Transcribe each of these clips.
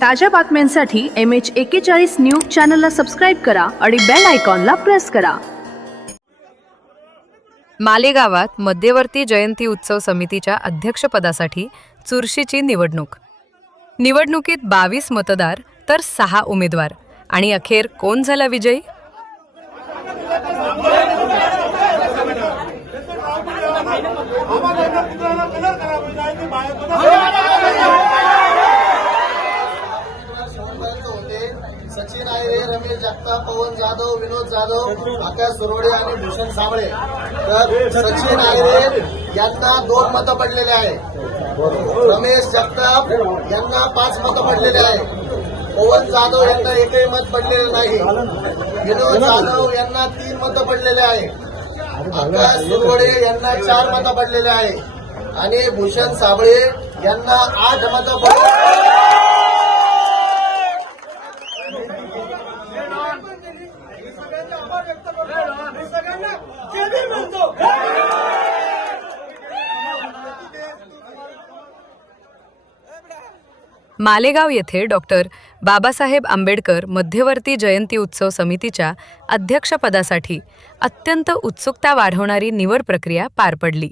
ताज्या बातम्यांसाठी MH41 news चॅनलला सबस्क्राईब करा आणि बेल आयकॉनला प्रेस करा. मालेगावात मध्यवर्ती जयंती उत्सव समितीच्या अध्यक्षपदासाठी चुरशीची निवडणूक. निवडणुकीत 22 मतदार तर 6 उमेदवार आणि अखेर कोण झाला विजयी? सचिन आयरे, रमेश जगताप, पवन जाधव, विनोद जाधव, आकाश सुरोडे आणि भूषण साबळे. तर सचिन आयरे यांना 2 मतं पडलेले आहे. रमेश जगताप यांना 5 मतं पडलेले आहे. पवन जाधव यांना एकही मत पडलेले नाही. विनोद जाधव यांना 3 मतं पडलेले आहे. आकाश सुरोडे यांना 4 मतं पडलेले आहे आणि भूषण साबळे यांना 8 मतं पडलेले. मालेगाव येथे डॉक्टर बाबासाहेब आंबेडकर मध्यवर्ती जयंती उत्सव समितीच्या अध्यक्षपदासाठी अत्यंत उत्सुकता वाढवणारी निवड प्रक्रिया पार पडली.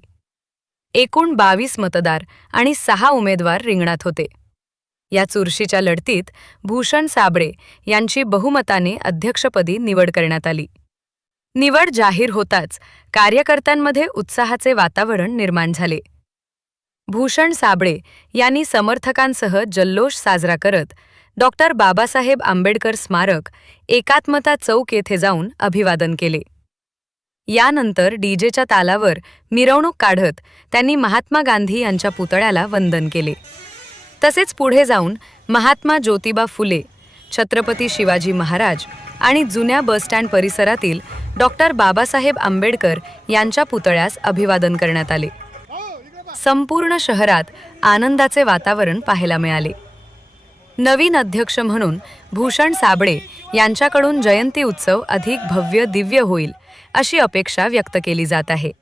एकूण 22 मतदार आणि 6 उमेदवार रिंगणात होते. या चुरशीच्या लढतीत भूषण साबळे यांची बहुमताने अध्यक्षपदी निवड करण्यात आली. निवड जाहीर होताच कार्यकर्त्यांमध्ये उत्साहाचे वातावरण निर्माण झाले. भूषण साबळे यांनी समर्थकांसह जल्लोष साजरा करत डॉक्टर बाबासाहेब आंबेडकर स्मारक एकात्मता चौक येथे जाऊन अभिवादन केले. यानंतर डीजेच्या तालावर मिरवणूक काढत त्यांनी महात्मा गांधी यांच्या पुतळ्याला वंदन केले. तसेच पुढे जाऊन महात्मा ज्योतिबा फुले, छत्रपती शिवाजी महाराज आणि जुन्या बसस्टँड परिसरातील डॉक्टर बाबासाहेब आंबेडकर यांच्या पुतळ्यास अभिवादन करण्यात आले. संपूर्ण शहरात आनंदाचे वातावरण पाहायला मिळाले. नवीन अध्यक्ष म्हणून भूषण साबळे यांच्याकडून जयंती उत्सव अधिक भव्य दिव्य होईल अशी अपेक्षा व्यक्त केली जात आहे.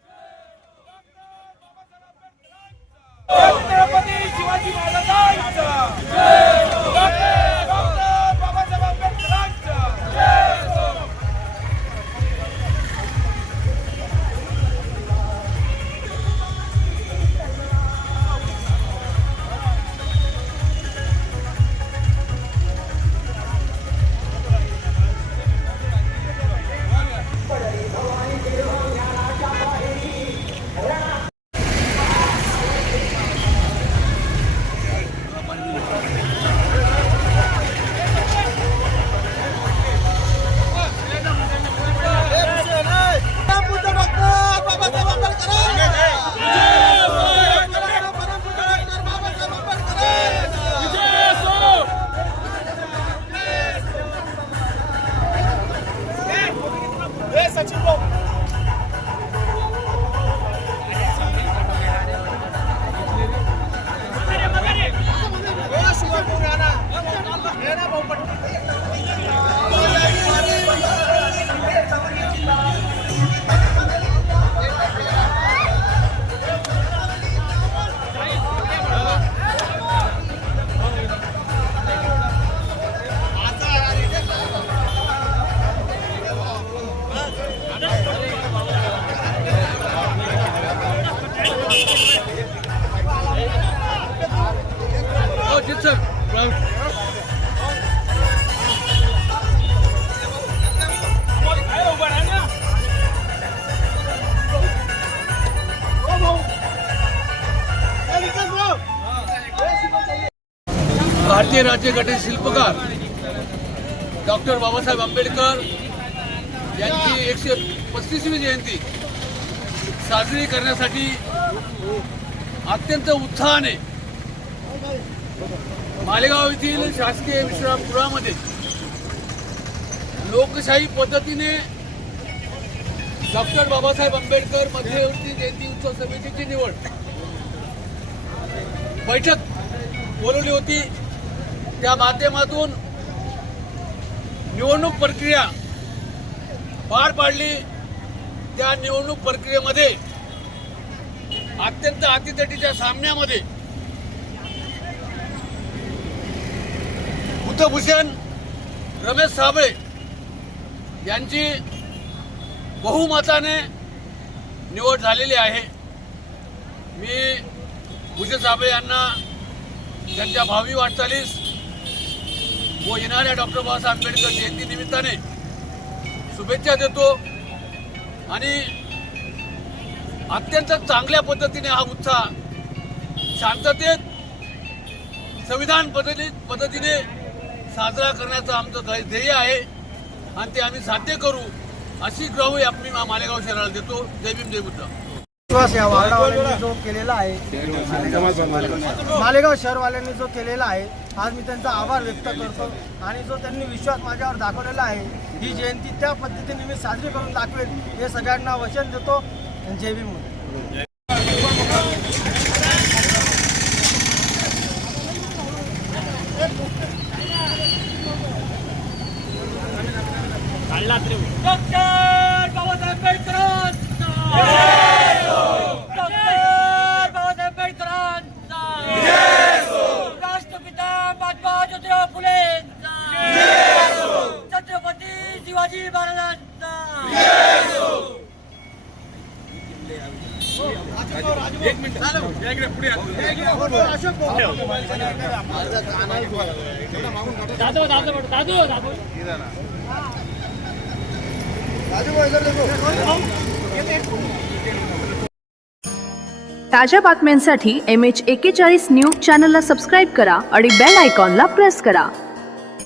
भारतीय राज्यघटनेचे शिल्पकार डॉक्टर बाबासाहेब आंबेडकर यांची 135वी जयंती साजरी करण्यासाठी अत्यंत उत्साहाने मालेगाव येथील शासकीय विश्रामगृहामध्ये लोकशाही पद्धतीने डॉक्टर बाबासाहेब आंबेडकर मध्यवर्ती जयंती उत्सव समितीची निवड बैठक बोलवली होती. त्या माध्यमातून निवडणूक प्रक्रिया पार पाडली. त्या निवडणूक प्रक्रियेमध्ये अत्यंत अतितटीच्या सामन्यामध्ये बुद्धभूषण रमेश साबळे यांची बहुमताने निवड झालेली आहे। मी भूषण साबळे यांना त्यांच्या भावी वाटचालीस व येणाऱ्या डॉक्टर बाबासाहेब आंबेडकर जयंती निमित्ताने शुभेच्छा देतो आणि अत्यंत चांगल्या पद्धतीने हा उत्साह शांततेत संविधान पद्धतीने साजरा करण्याचं आमचं ध्येय आहे आणि ते आम्ही साध्य करू अशी ग्वाही आम्ही मालेगाव शहराला देतो। जय भीम जय बुद्ध। विश्वास या वार्डावाल्यांनी जो केलेला आहे, मालेगाव शहरवाल्यांनी जो केलेला आहे, आज मी त्यांचा आभार व्यक्त करतो आणि जो त्यांनी विश्वास माझ्यावर दाखवलेला आहे, ही जयंती त्या पद्धतीने मी साजरी करून दाखवेल हे सगळ्यांना वचन देतो। जय भीम। डॉक्टर बाबासाहेब आंबेडकरांचा डॉक्टर बाबासाहेब आंबेडकरांचा राष्ट्रपिता महात्मा ज्योतिराव फुलेंचा छत्रपती शिवाजी महाराजांचा ताज्या बातम्यांसाठी MH41 न्यूज चॅनलला सबस्क्राईब करा आणि बेल आयकॉनला प्रेस करा।